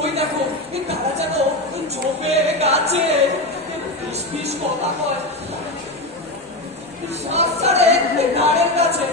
ওই দেখো তারা যেন ঝোপে গাছে ফিস ফিস কথা কয়, শ্বাস ছাড়ে নাড়ের কাছে।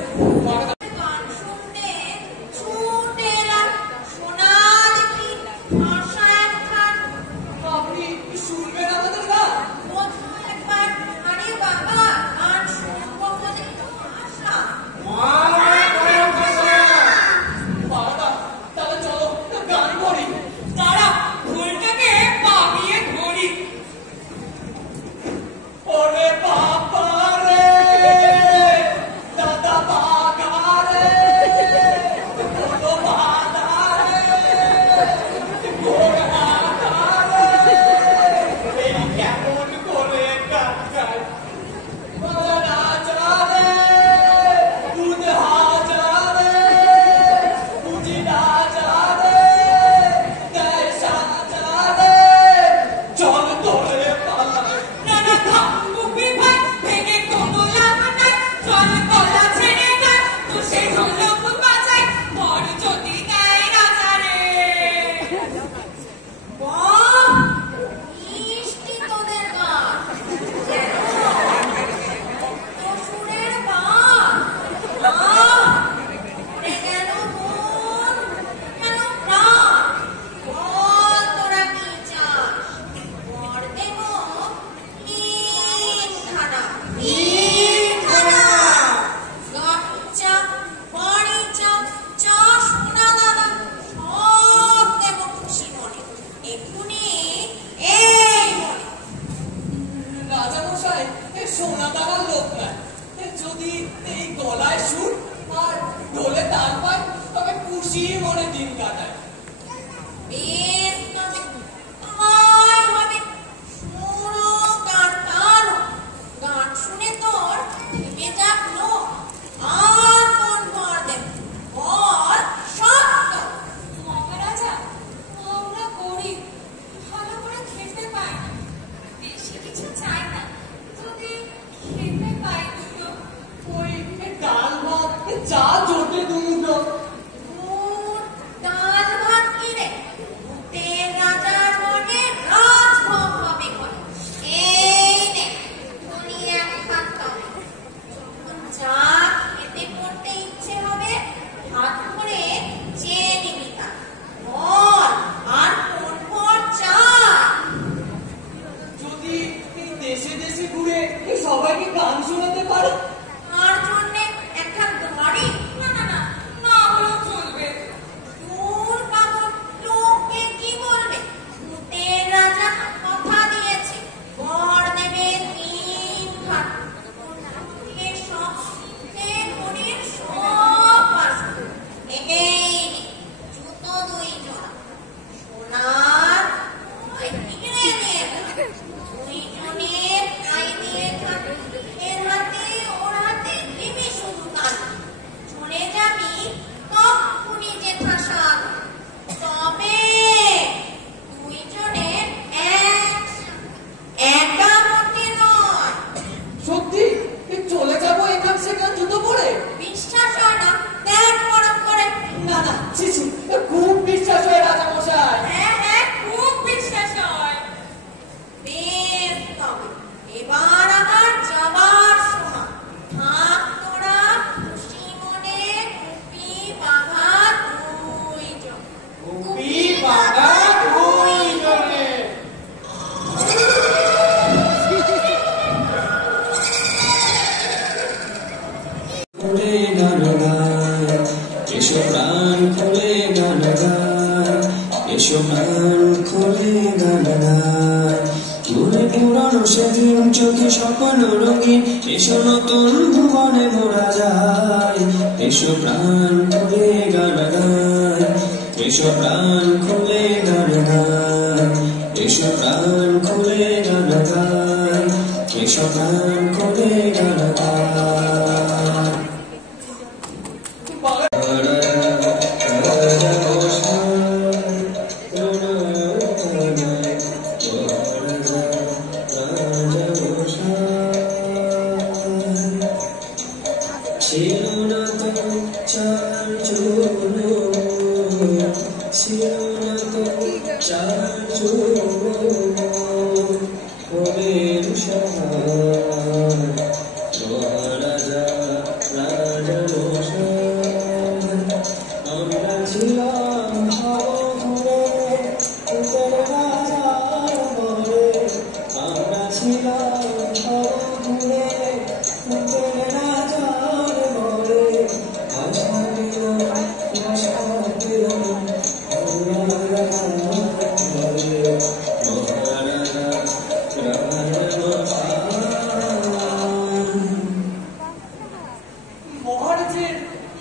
মহারাজের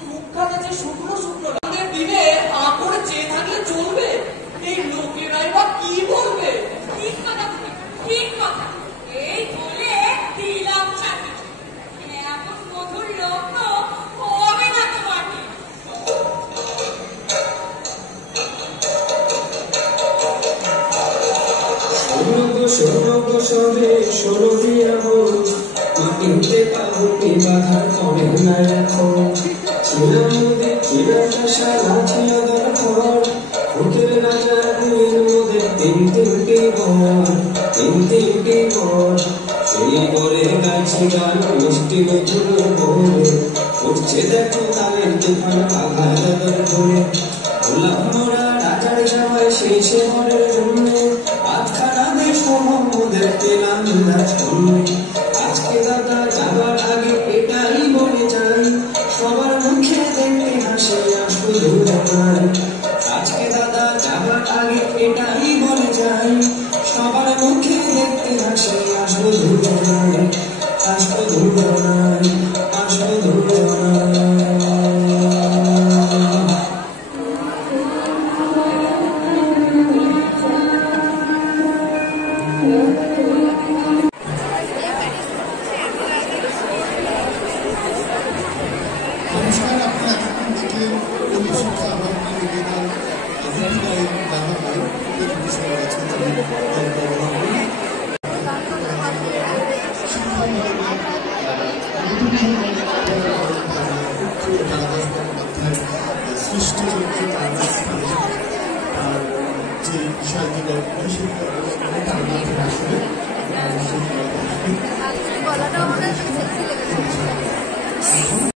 মুখখানা যে শুকনো শুকনো আমাদের দিনে হা করে চেয়ে থাকলে চলবে? এই লোকেরাই বা কি বলবে? ঠিক কথা তুমি, ঠিক কথা। এই বলে দিলাম চাকরি। এমন মধুর লোক তো হবে না তোমাকে। সবে সরো দিয়া বল মাটিতে পাবুকে বাধা করে না এখন ছিলাম মোদে চিরাশা ছিল দরকার হোটেল রাজা দুয়ের মধ্যে তিনটি বর সেই বরে গাইছে গান মিষ্টি মধুর বলে উঠছে দেখো তাদের তুফান আঘাত ধরে গোলাপ মোরা রাজার সবাই সেই সে বরের জন্য আজখানা দেশ মোহাম্মদের পেলাম আজকে দাদা যাবার আগে এটাই বলে যাই সবার মুখে দেখতে হাসি আসো দুজনাই আজকে দাদা যাবার আগে এটাই বলে যাই সবার মুখে দেখতে হাসি আসো দুজনাই আসো দুজনাই আসো দুজনাই নমস্কার, আপনারা এতক্ষণ দেখলেন শিক্ষা আহ্বান নিবেদন অভিনয় নাটকের বিষয় আছে সৃষ্টি চরিত্র তার যে বিষয়গুলো সেগুলো তার মাধ্যমে আসলে